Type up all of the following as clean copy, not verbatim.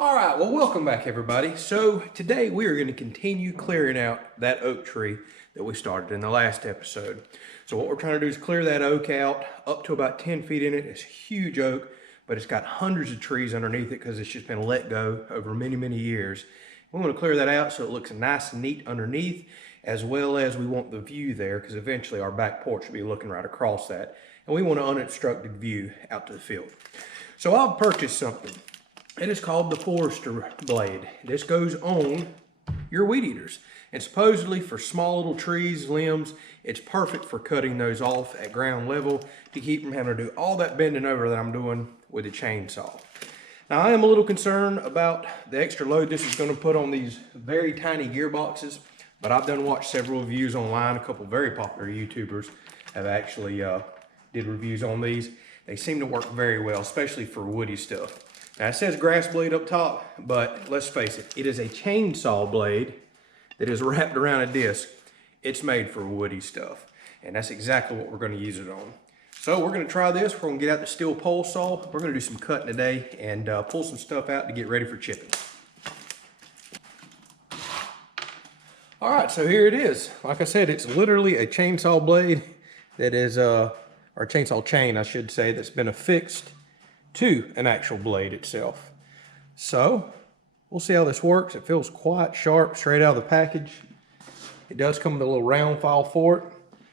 All right, well, welcome back, everybody. So today we are going to continue clearing out that oak tree that we started in the last episode. So what we're trying to do is clear that oak out up to about 10 feet in it. It's a huge oak, but it's got hundreds of trees underneath it because it's just been let go over many, many years. We want to clear that out so it looks nice and neat underneath, as well as we want the view there because eventually our back porch will be looking right across that. And we want an unobstructed view out to the field. So I've purchased something. It is called the Forester blade. This goes on your weed eaters. And supposedly for small little trees, limbs, it's perfect for cutting those off at ground level to keep from having to do all that bending over that I'm doing with a chainsaw. Now I am a little concerned about the extra load this is going to put on these very tiny gearboxes, but I've watched several reviews online. A couple very popular YouTubers have actually did reviews on these. They seem to work very well, especially for woody stuff. Now it says grass blade up top, but let's face it, it is a chainsaw blade that is wrapped around a disc. It's made for woody stuff, and that's exactly what we're going to use it on. So we're going to try this. We're going to get out the Stihl pole saw. We're going to do some cutting today and pull some stuff out to get ready for chipping. All right, so here it is. Like I said, it's literally a chainsaw blade that is, or chainsaw chain, I should say, that's been affixed to an actual blade itself. So we'll see how this works. It feels quite sharp straight out of the package. It does come with a little round file for it.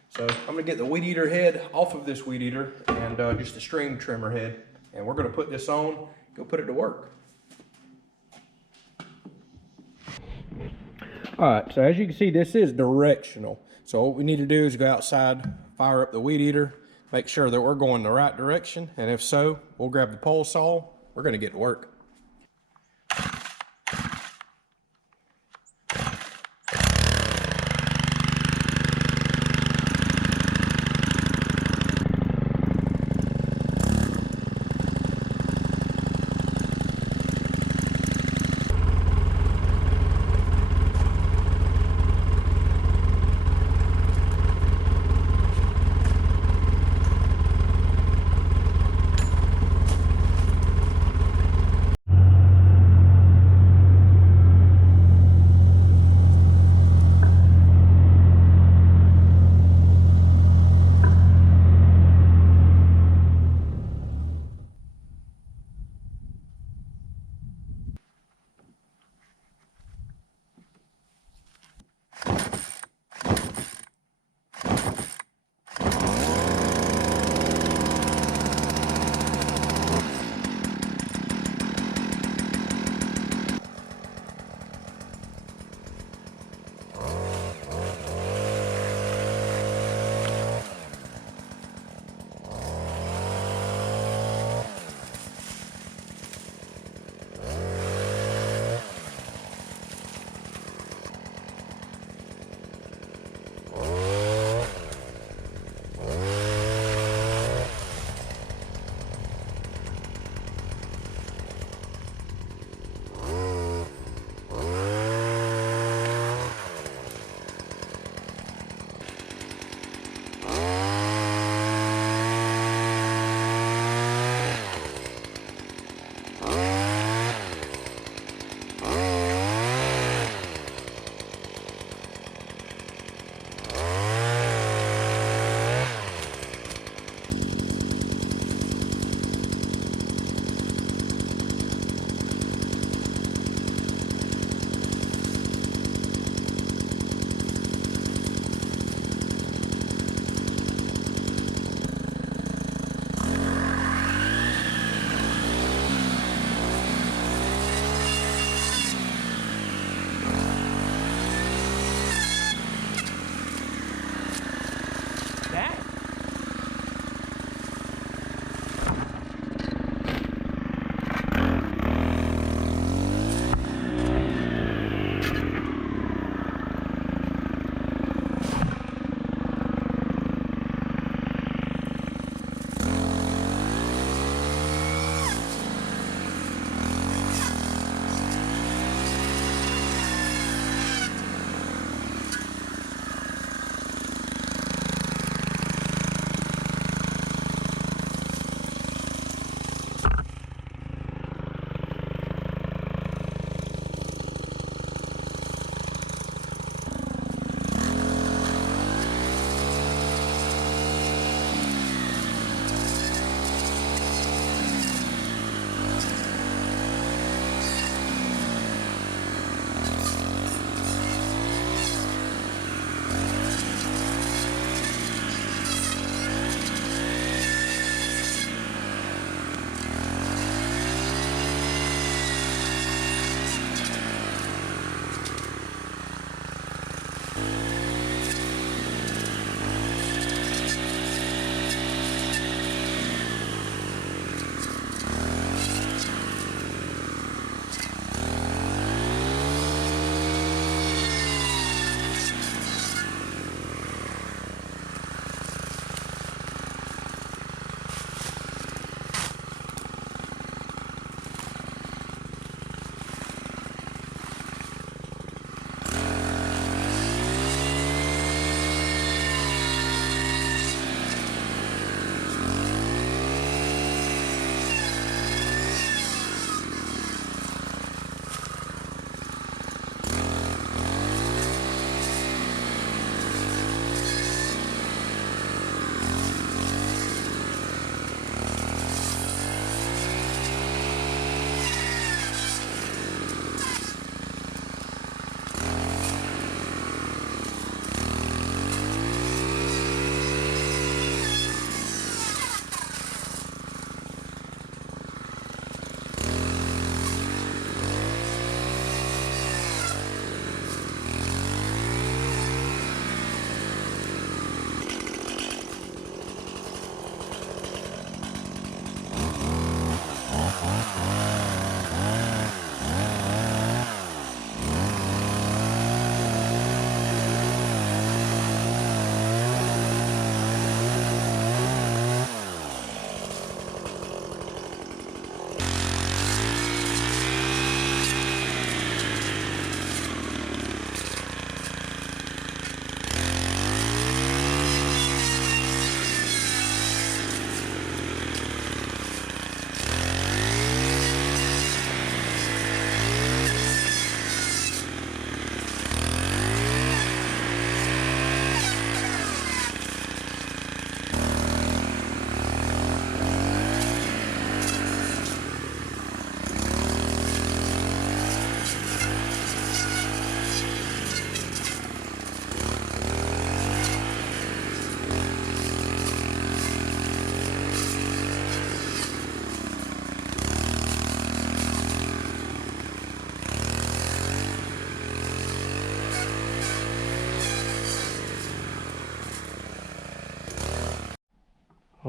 So I'm gonna get the weed eater head off of this weed eater and just a string trimmer head. And we're gonna put this on, go put it to work. All right, so as you can see, this is directional. So what we need to do is go outside, fire up the weed eater, make sure that we're going the right direction, and if so, we'll grab the pole saw. We're going to get to work.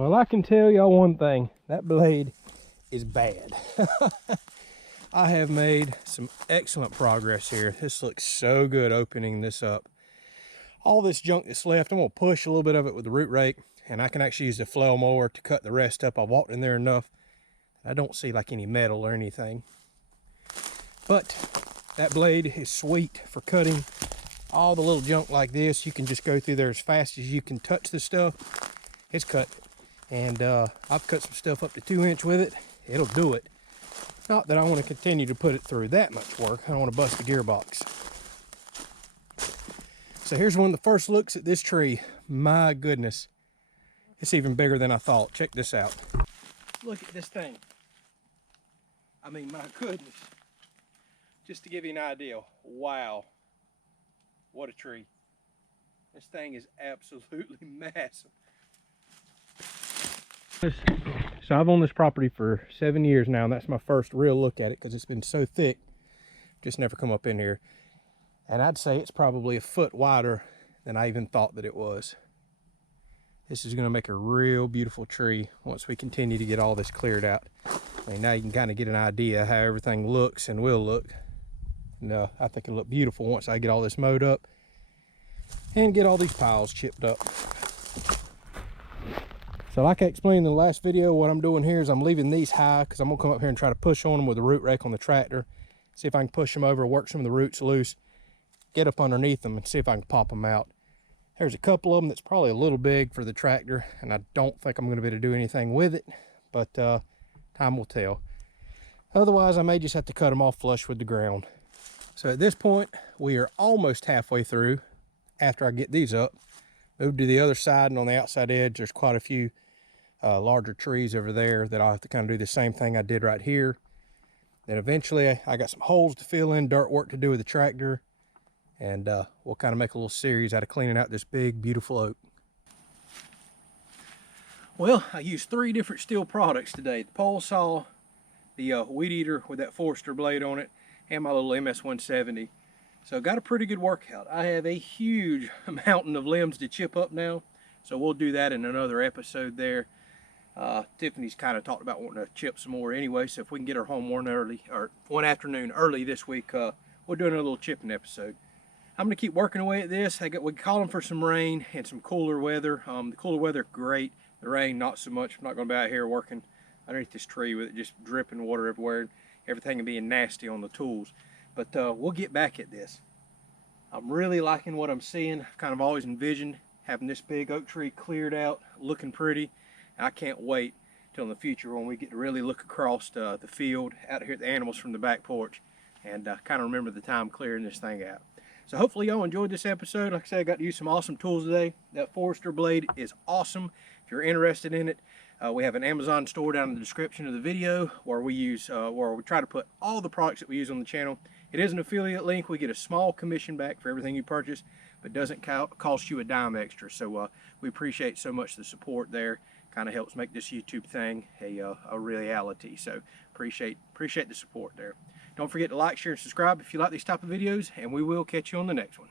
Well, I can tell y'all one thing, that blade is bad. I have made some excellent progress here. This looks so good opening this up. All this junk that's left, I'm gonna push a little bit of it with the root rake, and I can actually use the flail mower to cut the rest up. I walked in there enough. I don't see like any metal or anything. But that blade is sweet for cutting all the little junk like this. You can just go through there as fast as you can touch the stuff. It's cut. And I've cut some stuff up to 2" with it. It'll do it. Not that I want to continue to put it through that much work. I don't want to bust the gearbox. So here's one of the first looks at this tree. My goodness. It's even bigger than I thought. Check this out. Look at this thing. I mean, my goodness. Just to give you an idea. Wow. What a tree. This thing is absolutely massive. So I've owned this property for 7 years now, and that's my first real look at it because it's been so thick. Just never come up in here. And I'd say it's probably a foot wider than I even thought that it was. This is going to make a real beautiful tree once we continue to get all this cleared out. I mean, now you can kind of get an idea how everything looks and will look. And I think it'll look beautiful once I get all this mowed up and get all these piles chipped up. So like I explained in the last video, what I'm doing here is I'm leaving these high because I'm going to come up here and try to push on them with the root rake on the tractor. See if I can push them over, work some of the roots loose, get up underneath them and see if I can pop them out. There's a couple of them that's probably a little big for the tractor, and I don't think I'm going to be able to do anything with it, but time will tell. Otherwise, I may just have to cut them off flush with the ground. So at this point, we are almost halfway through after I get these up. Move to the other side, and on the outside edge, there's quite a few larger trees over there that I'll have to kind of do the same thing I did right here. Then eventually, I got some holes to fill in, dirt work to do with the tractor, and we'll kind of make a little series out of cleaning out this big, beautiful oak. Well, I used 3 different Stihl products today. The pole saw, the weed eater with that Forester blade on it, and my little MS170. So got a pretty good workout. I have a huge mountain of limbs to chip up now, so we'll do that in another episode there. Tiffany's kind of talked about wanting to chip some more anyway, so if we can get her home one afternoon early this week, we'll do another little chipping episode. I'm going to keep working away at this. We're calling for some rain and some cooler weather. The cooler weather, great. The rain, not so much. I'm not going to be out here working underneath this tree with it just dripping water everywhere, everything being nasty on the tools. But we'll get back at this. I'm really liking what I'm seeing. I've kind of always envisioned having this big oak tree cleared out, looking pretty. I can't wait till in the future when we get to really look across the field, out here at the animals from the back porch, and kind of remember the time clearing this thing out. So hopefully y'all enjoyed this episode. Like I said, I got to use some awesome tools today. That Forester blade is awesome. If you're interested in it, we have an Amazon store down in the description of the video where we try to put all the products that we use on the channel. It is an affiliate link. We get a small commission back for everything you purchase, but doesn't cost you a dime extra. So we appreciate so much the support there. Kind of helps make this YouTube thing a reality. So appreciate the support there. Don't forget to like, share, and subscribe if you like these type of videos, and we will catch you on the next one.